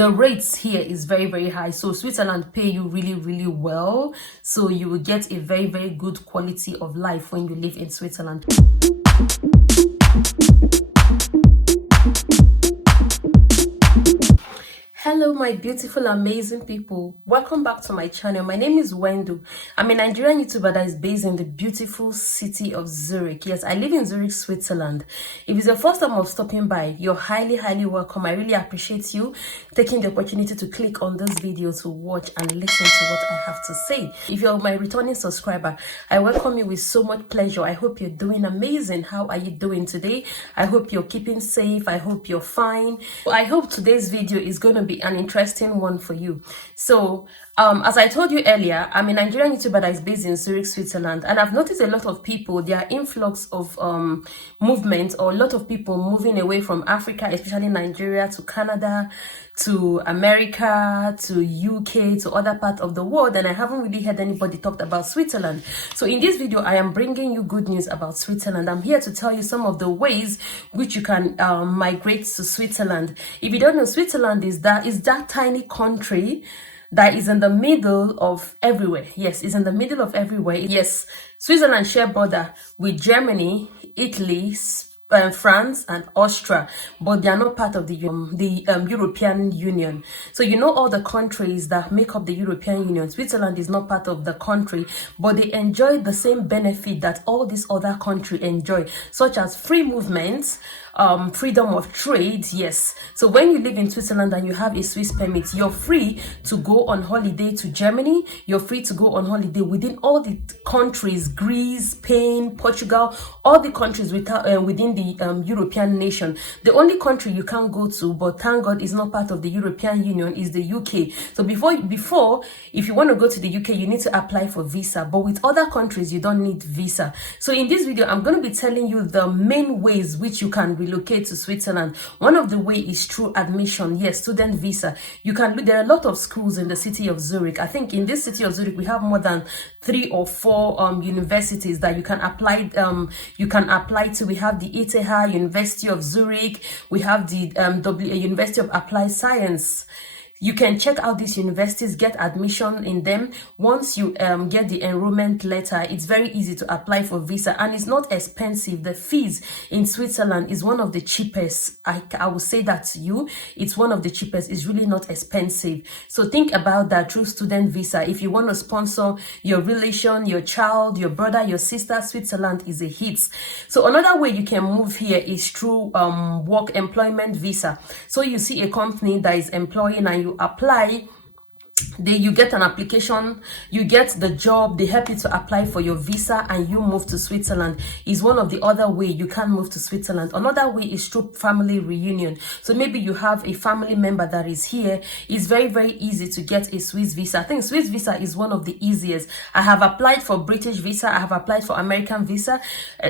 The rates here is very high, so Switzerland pay you really well, so you will get a very good quality of life when you live in Switzerland. Hello my beautiful amazing people, welcome back to my channel. My name is Wendu. I'm a Nigerian YouTuber that is based in the beautiful city of Zurich. Yes, I live in Zurich, Switzerland. If it's your first time of stopping by, you're highly welcome. I really appreciate you taking the opportunity to click on this video to watch and listen to what I have to say. If you're my returning subscriber, I welcome you with so much pleasure. I hope you're doing amazing. How are you doing today? I hope you're keeping safe. I hope you're fine. I hope today's video is going to be an interesting one for you. So as I told you earlier, I'm a Nigerian YouTuber that is based in Zurich, Switzerland, and I've noticed a lot of people, their influx of movement, or a lot of people moving away from Africa, especially Nigeria, to Canada, to America, to UK, to other parts of the world, and I haven't really heard anybody talk about Switzerland. So in this video, I am bringing you good news about Switzerland. I'm here to tell you some of the ways which you can migrate to Switzerland. If you don't know, Switzerland is that tiny country that is in the middle of everywhere. Yes, it's in the middle of everywhere. Yes, Switzerland share border with Germany, Italy, France and Austria, but they are not part of the European Union. So you know all the countries that make up the European Union. Switzerland is not part of the country, but they enjoy the same benefit that all these other countries enjoy, such as free movement, freedom of trade. Yes, so when you live in Switzerland and you have a Swiss permit, you're free to go on holiday to Germany, you're free to go on holiday within all the countries, Greece, Spain, Portugal, all the countries within the European nation. The only country you can't go to, but thank God is not part of the European Union, is the UK. So before if you want to go to the UK, you need to apply for visa, but with other countries you don't need visa. So in this video, I'm going to be telling you the main ways which you can relocate to Switzerland. One of the way is through admission. Yes, student visa. You can. There are a lot of schools in the city of Zurich. I think in this city of Zurich we have more than 3 or 4 universities that you can apply. To. We have the ETH, University of Zurich. We have the University of Applied Science. You can check out these universities, get admission in them. Once you get the enrollment letter, it's very easy to apply for visa, and it's not expensive. The fees in Switzerland is one of the cheapest. I will say that to you. It's one of the cheapest. It's really not expensive. So think about that through student visa. If you want to sponsor your relation, your child, your brother, your sister, Switzerland is a hit. So another way you can move here is through work employment visa. So you see a company that is employing and you apply, you get an application, you get the job, they help you to apply for your visa, and you move to Switzerland. Is one of the other way you can move to Switzerland. Another way is through family reunion. So maybe you have a family member that is here. It's very easy to get a Swiss visa. I think Swiss visa is one of the easiest. I have applied for British visa, I have applied for American visa.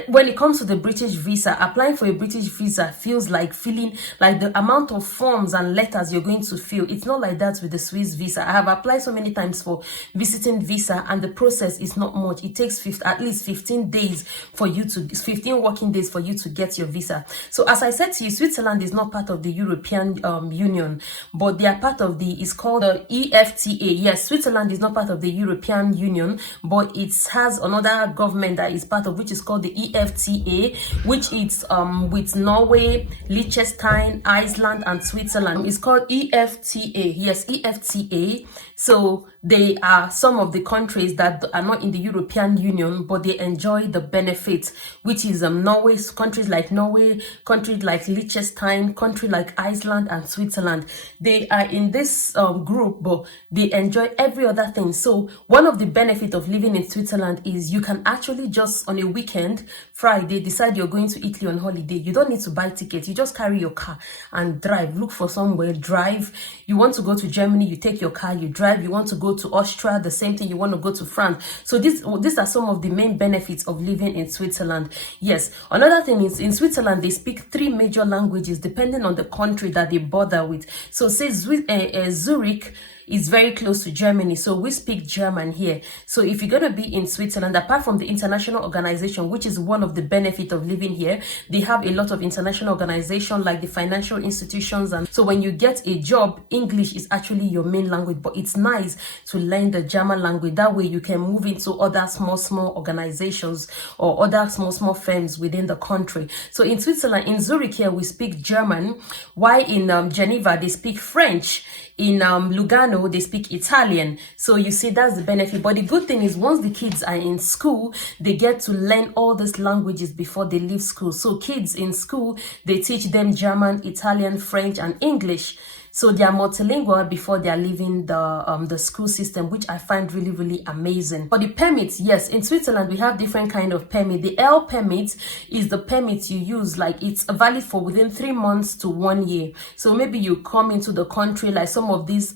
When it comes to the British visa, applying for a British visa feels like filling, like the amount of forms and letters you're going to fill. It's not like that with the Swiss visa. I have applied so many times for visiting visa, and the process is not much. It takes at least 15 days for you to 15 working days for you to get your visa. So as I said to you, Switzerland is not part of the European Union, but they are part of it's called the EFTA. Yes, Switzerland is not part of the European Union, but it has another government that is part of, which is called the EFTA, which is with Norway, Liechtenstein, Iceland and Switzerland. It's called EFTA. Yes, EFTA. So they are some of the countries that are not in the European Union, but they enjoy the benefits, which is Norway, countries like Norway, countries like Liechtenstein, countries like Iceland and Switzerland. They are in this group, but they enjoy every other thing. So one of the benefits of living in Switzerland is you can actually just on a weekend, Friday, decide you're going to Italy on holiday. You don't need to buy tickets. You just carry your car and drive. Look for somewhere, drive. You want to go to Germany, you take your car, you drive. You want to go go to Austria, the same thing, you want to go to France. So these are some of the main benefits of living in Switzerland. Yes, another thing is in Switzerland, they speak 3 major languages depending on the country that they border with. So say Zurich is very close to Germany, so we speak German here. So if you're going to be in Switzerland, apart from the international organization, which is one of the benefits of living here, they have a lot of international organization like the financial institutions. And so when you get a job, English is actually your main language, but it's nice to learn the German language. That way you can move into other small organizations or other small firms within the country. So in Switzerland, in Zurich here, we speak German, while in Geneva, they speak French. In Lugano, they speak Italian. So you see, that's the benefit. But the good thing is once the kids are in school, they get to learn all these languages before they leave school. So kids in school, they teach them German, Italian, French, and English. So they are multilingual before they are leaving the school system, which I find really, really amazing. For the permits, yes, in Switzerland, we have different kind of permit. The L permit is the permit you use, like it's valid for within 3 months to 1 year. So maybe you come into the country, like some of these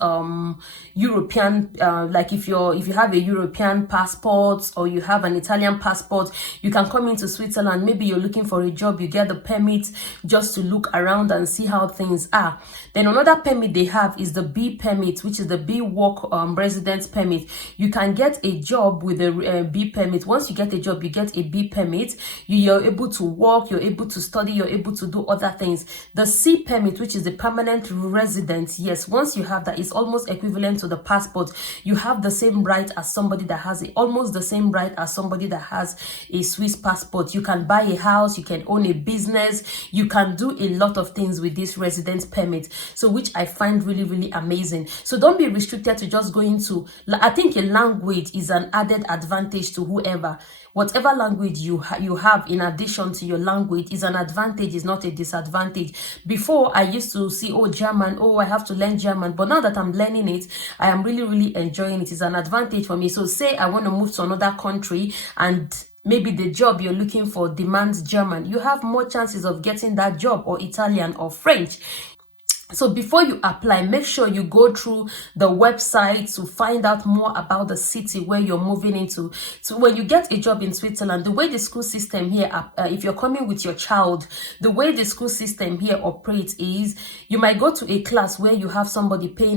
European, like if you have a European passport or you have an Italian passport, you can come into Switzerland. Maybe you're looking for a job, you get the permit just to look around and see how things are. Then another permit they have is the B permit, which is the B work residence permit. You can get a job with a B permit. Once you get a job, you get a B permit. You're able to work, you're able to study, you're able to do other things. The C permit, which is the permanent residence, yes, once you have that, it's almost equivalent to the passport. You have the same right as somebody that has almost the same right as somebody that has a Swiss passport. You can buy a house, you can own a business, you can do a lot of things with this residence permit. So which I find really, really amazing. So don't be restricted to just going to, I think a language is an added advantage to whoever. Whatever language you have in addition to your language is an advantage, is not a disadvantage. Before, I used to see, oh, German, oh, I have to learn German. But now that I'm learning it, I am really, really enjoying it. It's an advantage for me. So say I want to move to another country and maybe the job you're looking for demands German. You have more chances of getting that job, or Italian or French. So before you apply, make sure you go through the website to find out more about the city where you're moving into. So when you get a job in Switzerland, the way the school system here, if you're coming with your child, the way the school system here operates is you might go to a class where you have somebody paying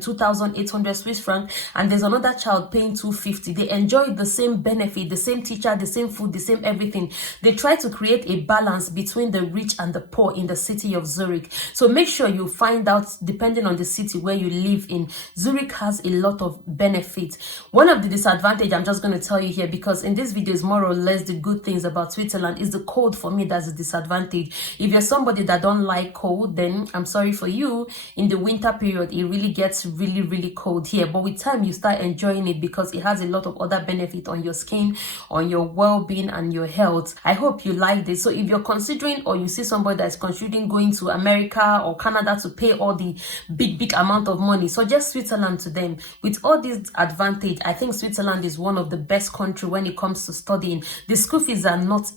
2,800 Swiss francs and there's another child paying 250. They enjoy the same benefit, the same teacher, the same food, the same everything. They try to create a balance between the rich and the poor in the city of Zurich. So make sure you find out, depending on the city where you live in. Zurich has a lot of benefits. One of the disadvantages I'm just going to tell you here, because in this video is more or less the good things about Switzerland, is the cold. For me, that's a disadvantage. If you're somebody that don't like cold, then I'm sorry for you. In the winter period, it really gets really, really cold here. But with time, you start enjoying it because it has a lot of other benefits on your skin, on your well-being and your health. I hope you like this. So if you're considering, or you see somebody that's considering going to America or Canada to pay all the big amount of money, suggest Switzerland to them. With all these advantage, I think Switzerland is one of the best country when it comes to studying. The school fees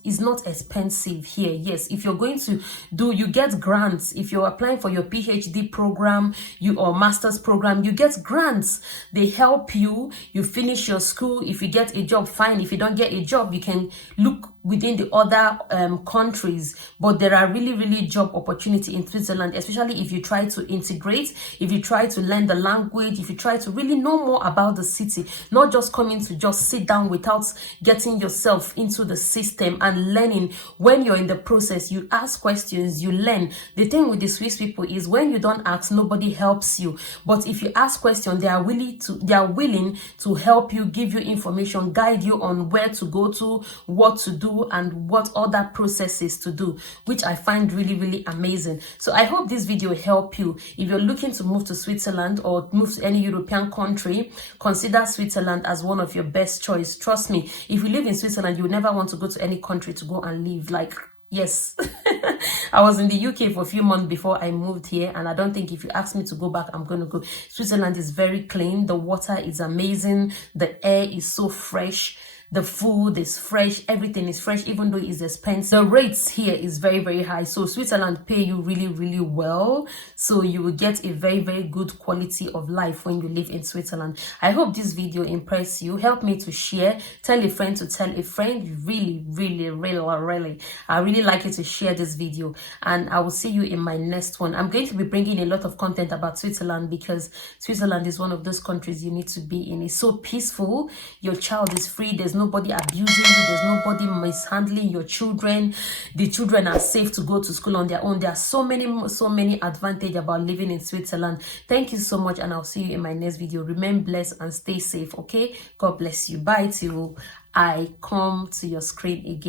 is not expensive here. Yes, if you're going to you get grants. If you're applying for your PhD program, or master's program, you get grants. They help you. You finish your school. If you get a job, fine. If you don't get a job, you can look within the other countries. But there are really, really job opportunity in Switzerland, especially if you try to integrate, if you try to learn the language, if you try to really know more about the city, not just coming to just sit down without getting yourself into the system and learning. When you're in the process, you ask questions, you learn. The thing with the Swiss people is when you don't ask, nobody helps you. But if you ask questions, they are willing to help you, give you information, guide you on where to go to, what to do, and what other processes to do, which I find really, really amazing. So I hope this video help you. If you're looking to move to Switzerland or move to any European country, consider Switzerland as one of your best choice. Trust me, if you live in Switzerland, you will never want to go to any country to go and live. Like, yes. I was in the UK for a few months before I moved here, and I don't think if you ask me to go back, I'm going to go. Switzerland is very clean. The water is amazing. The air is so fresh. The food is fresh, everything is fresh, even though it's expensive. The rates here is very, very high. So Switzerland pay you really, really well. So you will get a very, very good quality of life when you live in Switzerland. I hope this video impressed you. Help me to share. Tell a friend to tell a friend. Really, really, really, I really like you to share this video. And I will see you in my next one. I'm going to be bringing a lot of content about Switzerland because Switzerland is one of those countries you need to be in. It's so peaceful. Your child is free. There's nobody abusing you. There's nobody mishandling your children. The children are safe to go to school on their own. There are so many advantages about living in Switzerland. Thank you so much, and I'll see you in my next video. Remain blessed and stay safe, okay? God bless you. Bye till I come to your screen again.